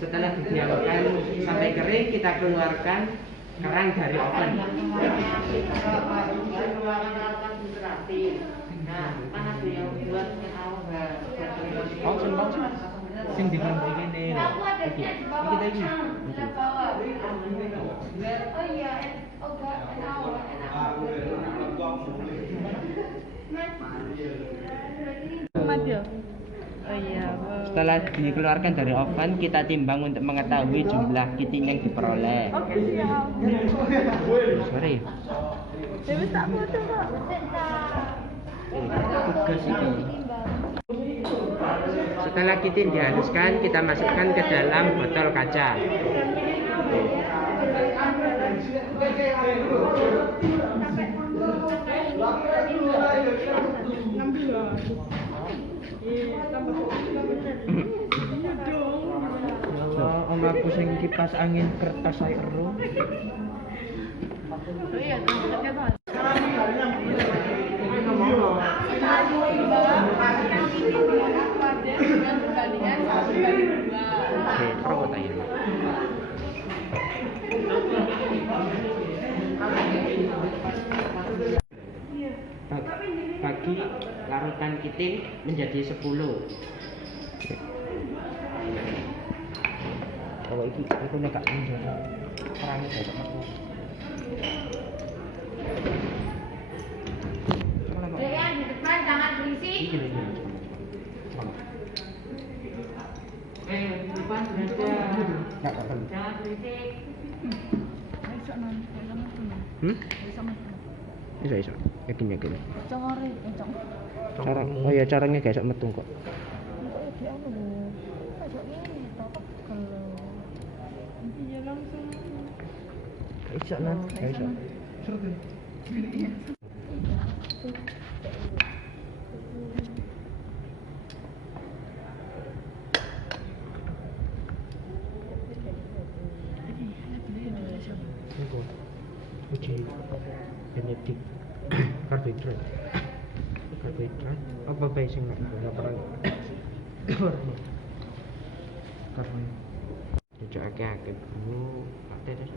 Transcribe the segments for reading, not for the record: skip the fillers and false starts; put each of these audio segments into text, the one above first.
Setelah didiamkan sampai kering, kita keluarkan kerang dari oven. Oh, sembang sing di dalam begini. Oke, kita lagi. Oh iya, oh iya. Setelah dikeluarkan dari oven, kita timbang untuk mengetahui jumlah kepiting yang diperoleh. Oke, siap. Sorry. Dewi tak foto kok. Tugas ini. Setelah kepiting dihaluskan, kita masukkan ke dalam botol kaca. Om aku sing kipas angin kertas saya ero. Oh iya, tempatnya Pak. Oke, pro tanya. Bagi larutan kepiting menjadi 10. Kalau itu nek gak menjadi perangnya gak sama. Dean, di depan jangan berisik. Di depan ada. Jangan berisik. Iso. Yakin. Cara, oh ya caranya gak iso metu kok. Iso nan, gak iso. Uji genetik karbohidrat apa bae sing nek perang karena jujur akeh bu tetes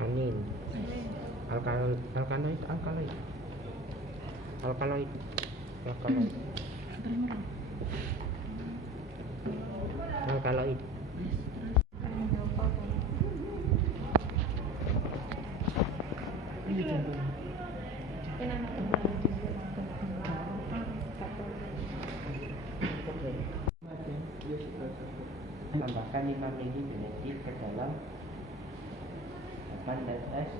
angin alkaloid tambahkan 5 ml genetik ke dalam 8 tetes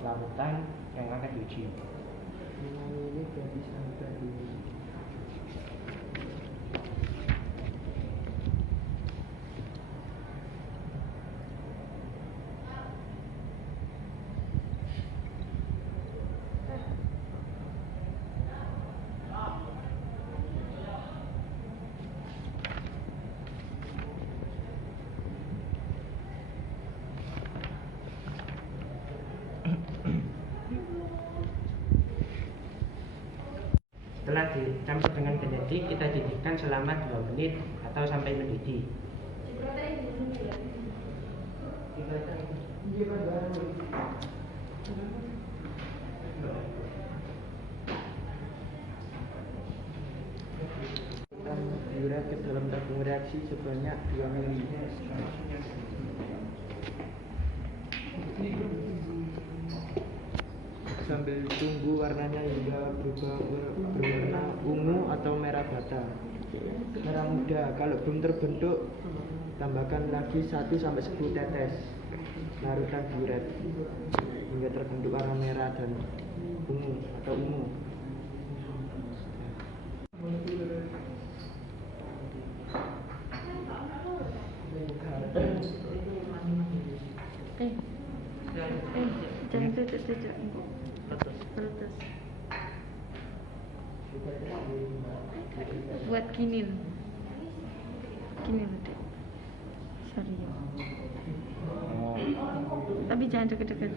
larutan yang akan diuji. 5 ml jadi sampai setelah dicampur dengan genetik, kita didihkan selama 2 menit atau sampai mendidih. Diurat ke dalam tabung reaksi sebanyak 2 ml. Sambil tunggu warnanya hingga berwarna ungu atau merah bata, merah muda. Kalau belum terbentuk, tambahkan lagi 1-10 tetes larutan diuret hingga terbentuk warna merah dan ungu atau ungu. Jangan tutup. Buat gini loh, Dek. Sorry ya. Tapi jangan deket-deket.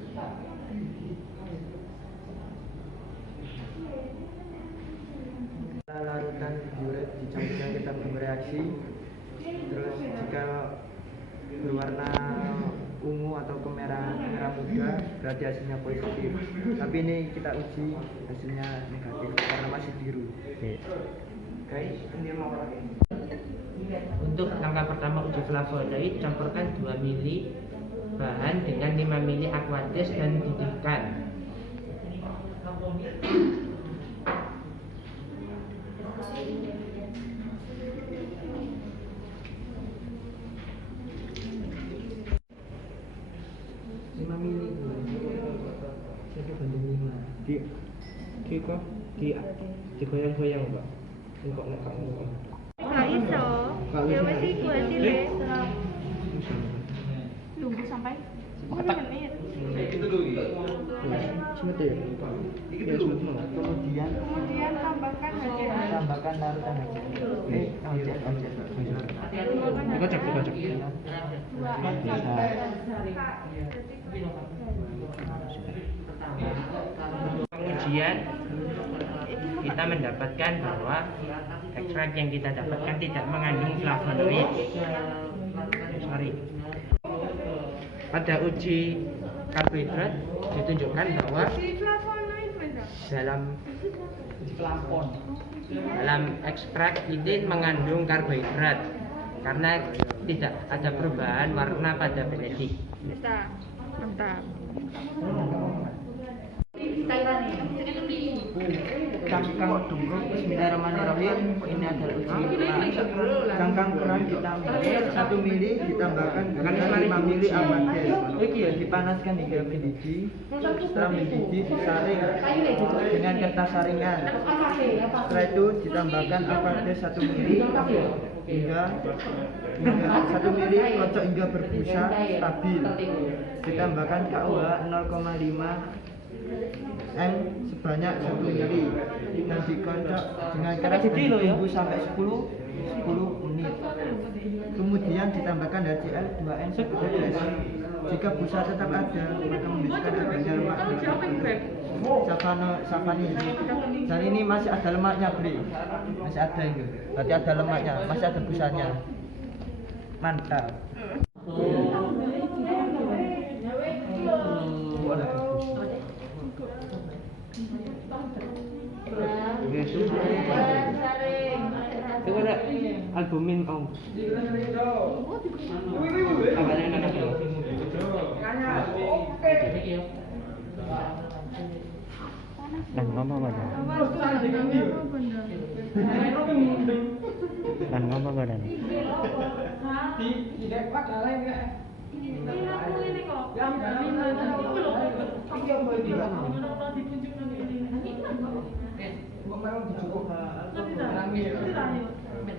radiasi. Terus jika berwarna ungu atau kemerahan merah muda berarti hasilnya positif. Tapi ini kita uji hasilnya negatif karena masih biru. Guys, ini mau Untuk langkah pertama uji flavonoid, campurkan 2 mili bahan dengan 5 mili aqueous dan didihkan. Digoyang-goyang, Mbak. Engkok nek Nggak iso. Ya wes iku hasilnya. Nunggu sampai 10 menit. Kemudian tambahkan larutan Dikocok. Pengujian kita mendapatkan bahwa ekstrak yang kita dapatkan tidak mengandung flavonoid. Pada uji karbohidrat ditunjukkan bahwa dalam ekstrak ini mengandung karbohidrat karena tidak ada perubahan warna pada benedik. Mantap. Cangkang dumbruk, bismillahirrahmanirrahim. Ini adalah uji. Cangkang kerang ditambah 1 mili ditambahkan dengan 5 mili aqueous. Dipanaskan hingga mendidih. Setelah mendidih disaring dengan kertas saringan. Setelah itu ditambahkan aqueous 1 mili hingga 1 mili kocok hingga berbusa stabil. Ditambahkan KUH 0,5 N sebanyak 1 mili dan dikocok dengan keras dan ditunggu sampai 10 menit. Kemudian ditambahkan HCl 2N 1 tetes. Jika busa tetap ada, maka menunjukkan adanya lemak savani. Dan ini masih ada lemaknya, Bri. Masih ada itu. Berarti ada lemaknya, masih ada busanya. Mantap. Itu ada albumin om. Kabarnya enak ya. Dan ngomong apa? Dan ngomong apa dan?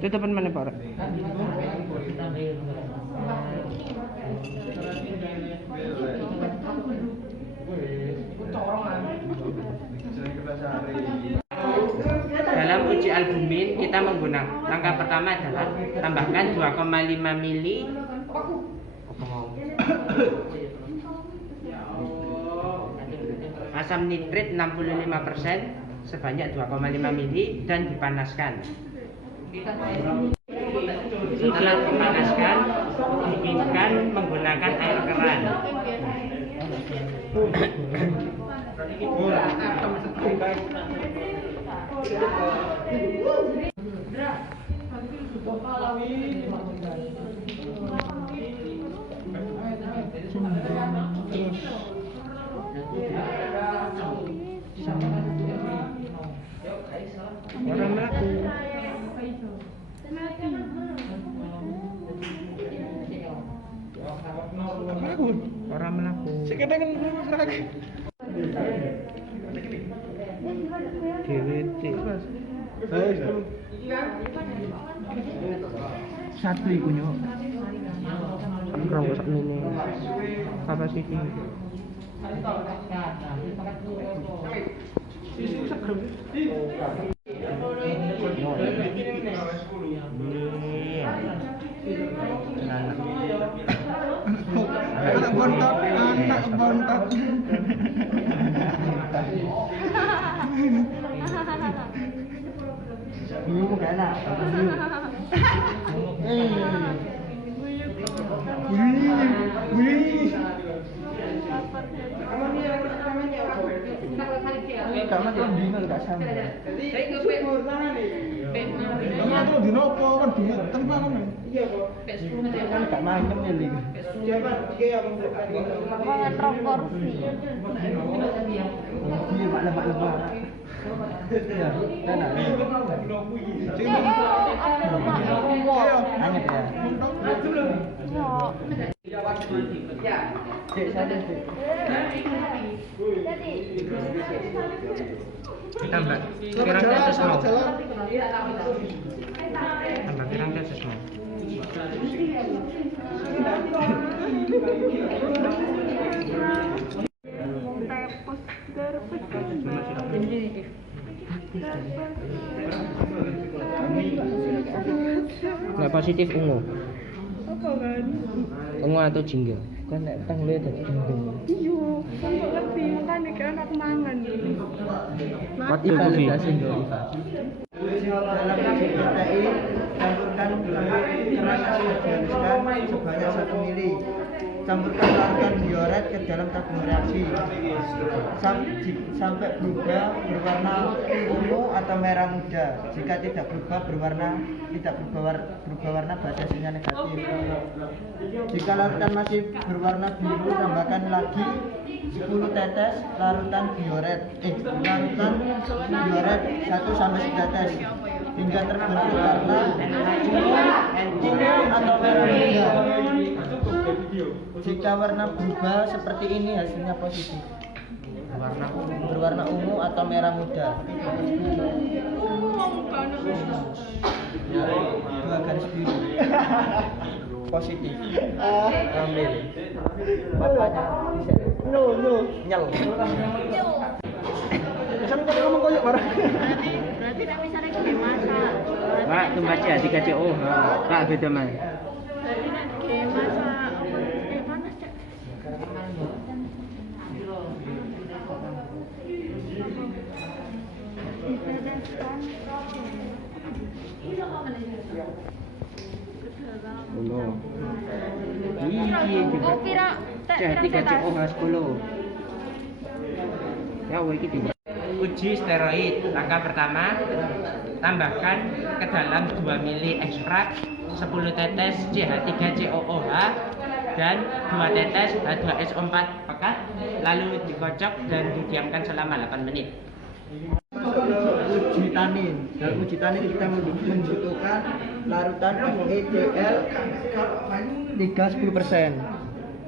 Tutupan mana Pak? Dalam uji albumin kita menggunakan langkah pertama adalah tambahkan 2,5 mili asam nitrit 65% sebanyak 2,5 mili dan dipanaskan. Setelah dipanaskan, didinginkan menggunakan air keran. Orang melaku. Orang melaku. Sekedang melaku. DWT. Satu iku nyok. Kurang sak ini. Apa sih ini? Anak bontot. Ini bukan enak. Karena kan dino gak sama. Karena tuh dino apa kan dino teman kan. Iya kok. Kan gak mangkem ini. Mangan proporsi. Iya, lemak-lemak. Ya, enak. Anget ya. Cek saya cek. Tambah kirang tetes mau. Tambah kirang tetes mau. Nggak positif ungu. Apa kan? Ungu atau jingga? Kan nek tang lu dadi gendeng. Iya, kan lebih makanya kan aku mangan. What Iva Iva? jelasin dong Iva. Dalam nasi PTI campurkan keras dihaluskan sebanyak 1 mili. Campurkan larutkan bioret ke dalam tabung reaksi sampai berubah berwarna ungu atau merah muda. Jika tidak berubah warna berarti hasilnya negatif. Jika larutan masih berwarna biru, tambahkan lagi 10 tetes larutan bioret 1 sampai 1 tetes hingga terbentuk warna ungu atau merah muda. Jika warna berubah seperti ini hasilnya positif. Berwarna ungu atau merah muda. Dua garis biru. Positif. Ambil. Bapaknya bisa. Nyel. Sampe kok ngomong koyo barang. Berarti tak bisa lagi masak. Pak, tuh baca 3CO. Pak, beda mana? Berarti nanti masak. Panas cak. Iya juga. Oh kira Cek 3CO 10. Ya, woi gitu. Uji steroid. Langkah pertama, tambahkan ke dalam 2 mili ekstrak 10 tetes CH3COOH dan 2 tetes H2SO4 pekat, lalu dikocok dan didiamkan selama 8 menit. Uji tanin. Dalam uji tanin kita membutuhkan larutan FeCl 3-10%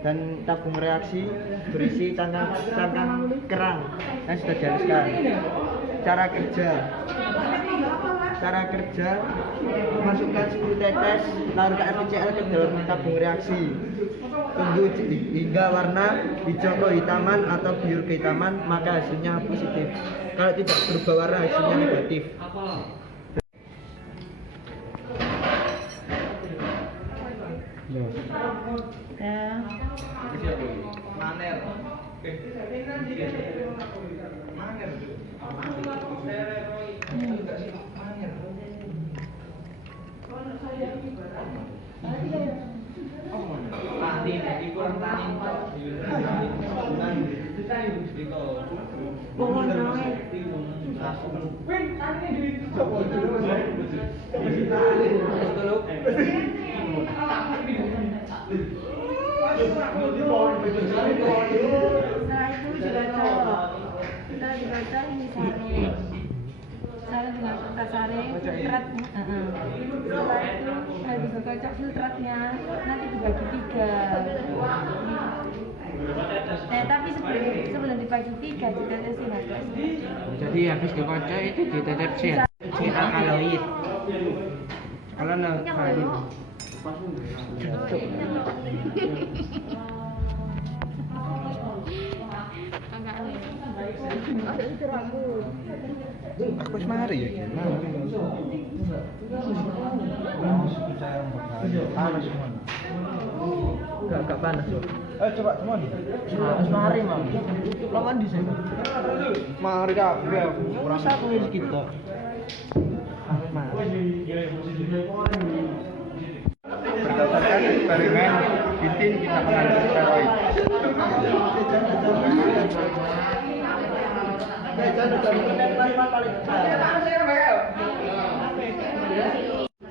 dan tabung reaksi berisi cangkang kerang yang sudah dihaluskan. Cara kerja masukkan 10 tetes larutan FeCl ke dalam tabung reaksi. Tunggu hingga warna hijau kehitaman atau biru kehitaman, maka hasilnya positif. Kalau tidak berubah warna hasilnya negatif. Setelah itu dikocok. Setelah dikocok ini sare dimasuk ke sare filtrat. Setelah itu habis dikocok filtratnya nanti dibagi 3. Tapi sebelum dibagi 3 ditetesin agak. Jadi habis dikocok itu ditetep alkaloid. Kalau valid. Aku wis mari ya. Panas semua. Gak panas loh. Coba teman. Harus mari mam. Lawan di sini. Mari kabeh. Kurang satu wis kita. Mari. berdasarkan eksperimen kitin kita mengandung steroid.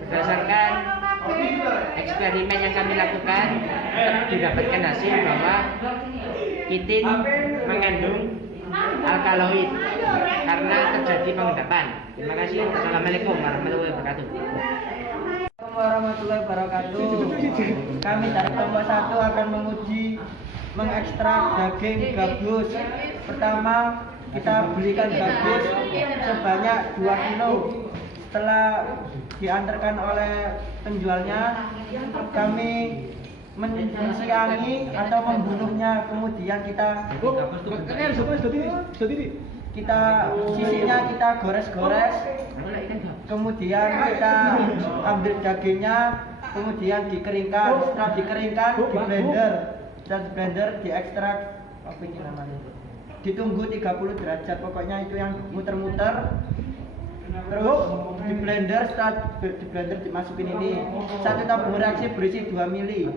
Berdasarkan eksperimen yang kami lakukan, didapatkan hasil bahwa kitin mengandung alkaloid karena terjadi pengendapan. Terima kasih. Assalamualaikum warahmatullahi wabarakatuh. Warahmatullahi wabarakatuh. Kami dari kelompok 1 akan menguji mengekstrak daging gabus. Pertama, kita belikan gabus sebanyak 2 kilo. Setelah diantarkan oleh penjualnya, kami mensiangi atau membunuhnya, kemudian kita sisinya kita gores-gores, kemudian kita ambil dagingnya, kemudian dikeringkan. Setelah dikeringkan, di blender, diekstrak, apa ini namanya, ditunggu 30 derajat, pokoknya itu yang muter-muter. Terus di blender, setelah di blender dimasukin ini satu tabung reaksi berisi 2 mili.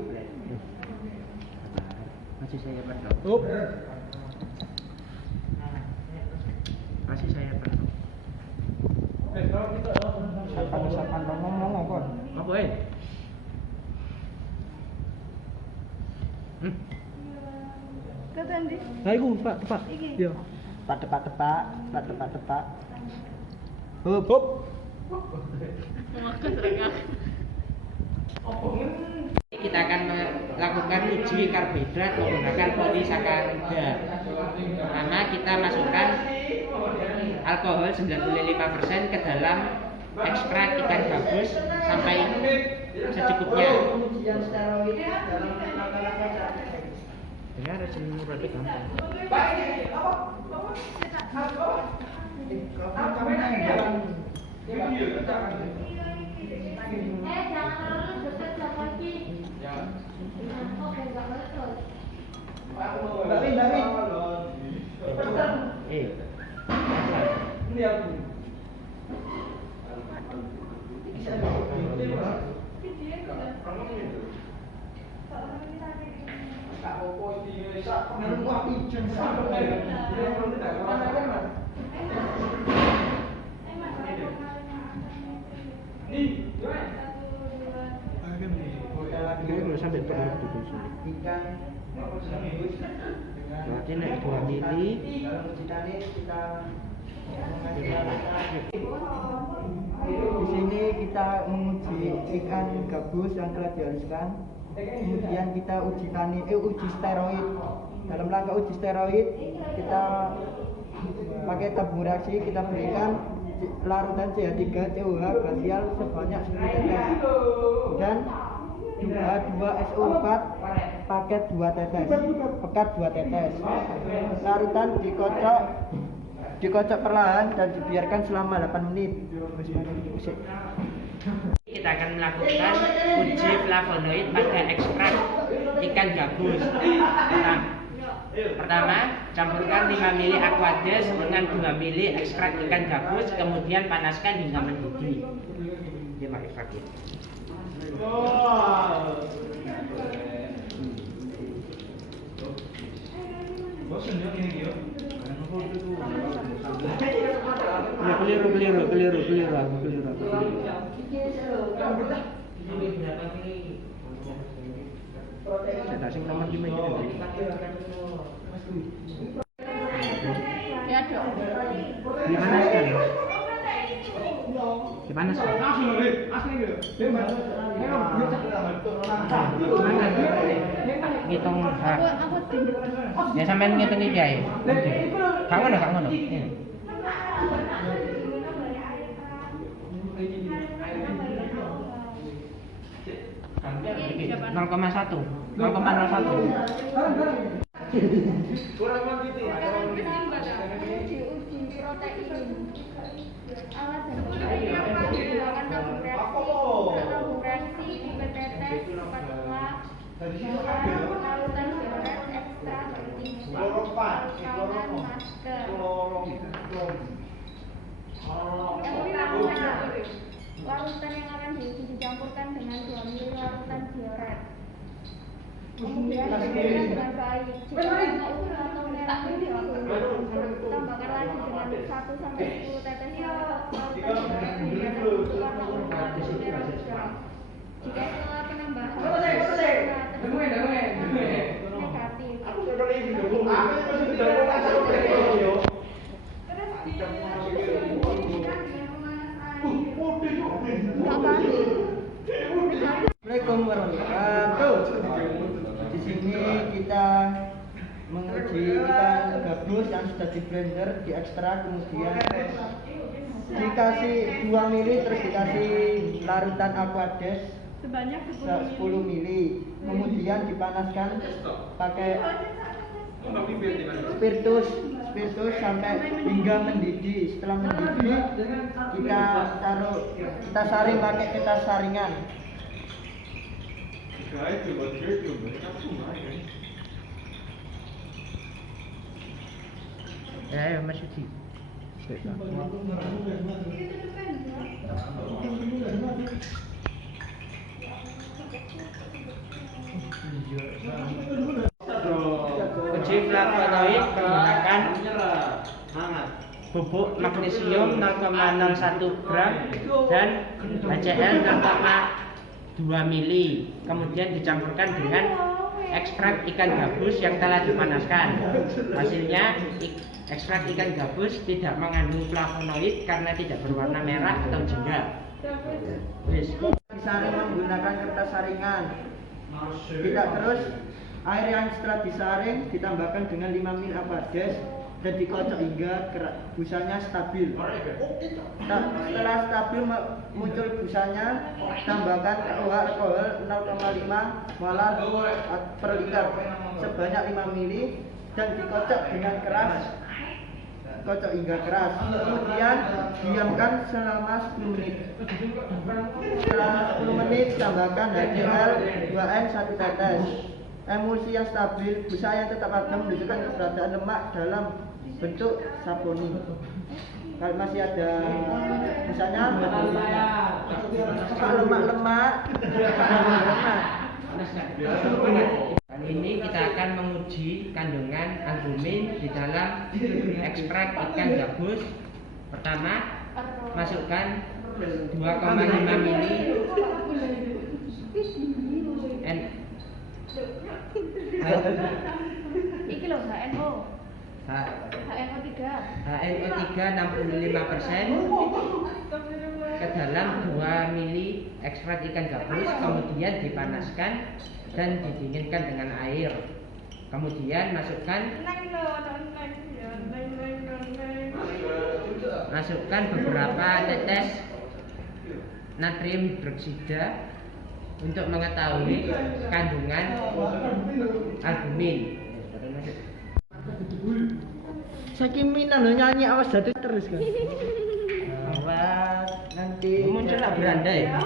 Masih saya penuh. Masih saya penuh. Sapan ngomong apa? Apa Kata ndi? Nah, iku Pak. Iki. Iya. Tepak. Hop. Kita akan melakukan uji karbohidrat menggunakan polisakarida. Pertama, kita masukkan alkohol 95% ke dalam ekstrak ikan gabus sampai secukupnya. Ini ada semua berarti gampang. Jangan terlalu dekat lagi. Sampai perlu berarti naik 2 mili. Di sini kita menguji ikan gabus yang telah dihaluskan. Kemudian kita uji steroid. Dalam rangka uji steroid, kita pakai tabung reaksi, kita berikan larutan CH3COH glasial sebanyak 10 tetes dan 2SO4 paket 2 tetes, pekat 2 tetes. Larutan dikocok perlahan dan dibiarkan selama 8 menit. Kita akan melakukan uji flavonoid pada ekstrak ikan gabus. Pertama, campurkan 5 ml Aquades dengan 2 ml ekstrak ikan gabus, kemudian panaskan hingga mendidih. Dia pakai fakir. Keliru. Saya sing nomor 5 ini. Ya, Dok. Dipanaskan. Dipanaskan. Ngitung hak. Aku Ya sampean ngitung iki ae. Gak ngono. Ini. Iki 0,1. 0,01. diuji protein. Alat dan menggunakan tabung reaksi, tipe tetes, 4 larutan dioret ekstrak alkohol masker. Larutan yang akan dicampurkan dengan 2 ml larutan red. Kemudian dikeringkan dengan baik. Jika ukur atau merah tambahkan lagi dengan 1 sampai 10 tetes larutan warna ungu atau merah muda. Jika setelah penambahan negatif, Assalamualaikum warahmatullahi wabarakatuh. Di sini kita menguji ikan gabus yang sudah di blender, diekstrak, kemudian dikasih 2 mili, terus dikasih larutan aquades sebanyak 10 mili, kemudian dipanaskan pakai spiritus sampai hingga mendidih. Setelah mendidih kita saring pakai kertas saringan. Ya, Mas Yudi. Uji flavonoid menggunakan bubuk magnesium 0,01 gram dan HCl 0,2 mili. Kemudian dicampurkan dengan ekstrak ikan gabus yang telah dipanaskan. Hasilnya ekstrak ikan gabus tidak mengandung flavonoid karena tidak berwarna merah atau jingga. Disaring menggunakan kertas saringan. Tidak terus air yang setelah disaring ditambahkan dengan 5 ml aquades dan dikocok hingga busanya stabil. Setelah stabil muncul busanya, tambahkan alkohol 0,5 molar per liter sebanyak 5 mili dan dikocok dengan keras. Kocok hingga keras. Kemudian diamkan selama 10 menit. Setelah 10 menit tambahkan HCl 2N 1 tetes. Emulsi yang stabil, busa yang tetap adem menunjukkan keberadaan lemak dalam bentuk saponi. Kalau masih ada busanya, lemak. Kali ini kita akan menguji kandungan albumin di dalam ekstrak ikan gabus. Pertama, masukkan 2,5 mili iki loh HNO. HNO3 65% ke dalam 2 mili ekstrak ikan gabus, kemudian dipanaskan dan didinginkan dengan air. Kemudian masukkan beberapa tetes natrium hidroksida untuk mengetahui kandungan albumin. Saking minat lo nyanyi, awas jatuh terus kan. Awas nanti Muncullah beranda ya.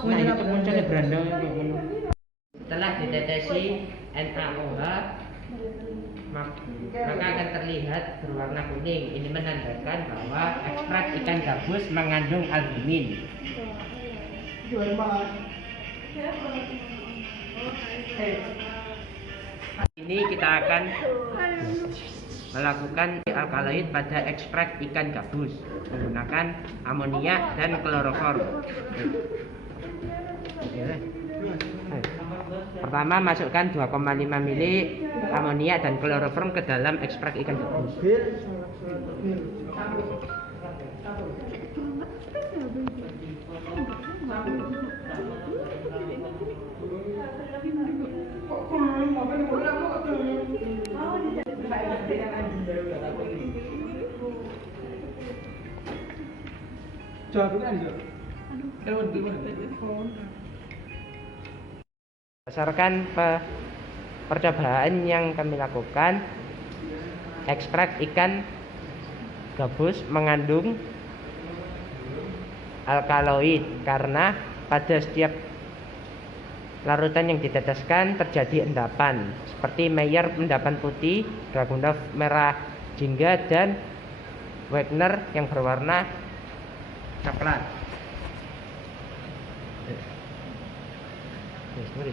Nah itu munculnya beranda. Setelah ditetesi NaOH, maka akan terlihat berwarna kuning. Ini menandakan bahwa ekstrak ikan gabus mengandung albumin. Ini kita akan melakukan alkaloid pada ekstrak ikan gabus menggunakan amonia dan kloroform. Pertama, masukkan 2,5 mili amonia dan kloroform ke dalam ekstrak ikan gabus. Berdasarkan percobaan yang kami lakukan, ekstrak ikan gabus mengandung alkaloid karena pada setiap larutan yang diteteskan terjadi endapan seperti Meyer endapan putih, Dragunov merah jingga, dan Wagner yang berwarna coklat. Oke, mari.